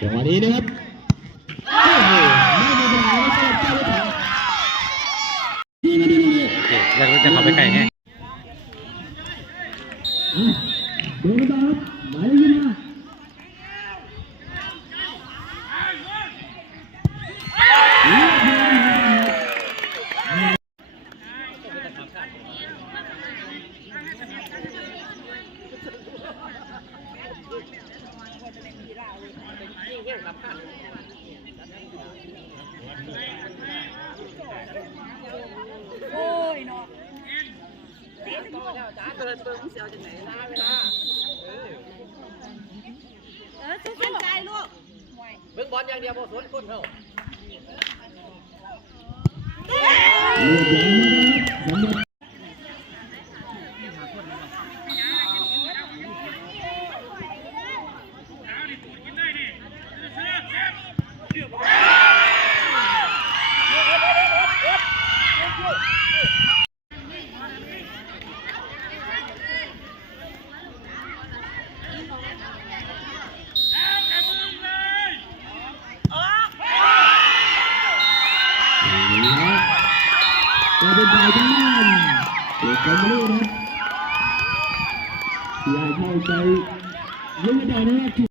จังหวะนี้นะครับโอ้โหไม่มีปัญหาไม่ต้องเจ้าไม่ถอยดีโอเคอยากรู้จะเข้าไปใกล้แฮะโดนต่อครับหมายเลข25โอ้ยเนาะเด็กโตแล้วจ้าเกินเบิ่งเสียวจังไหนล่ะเวลาสู้ๆใจลูกเบิ่งบอลอย่างเดียวบ่สนคนเฮาจะเป็นฝ่ายทางด้านเด็กคนนี้นะครับที่ให้เข้าใจยิงไม่ได้นะครับ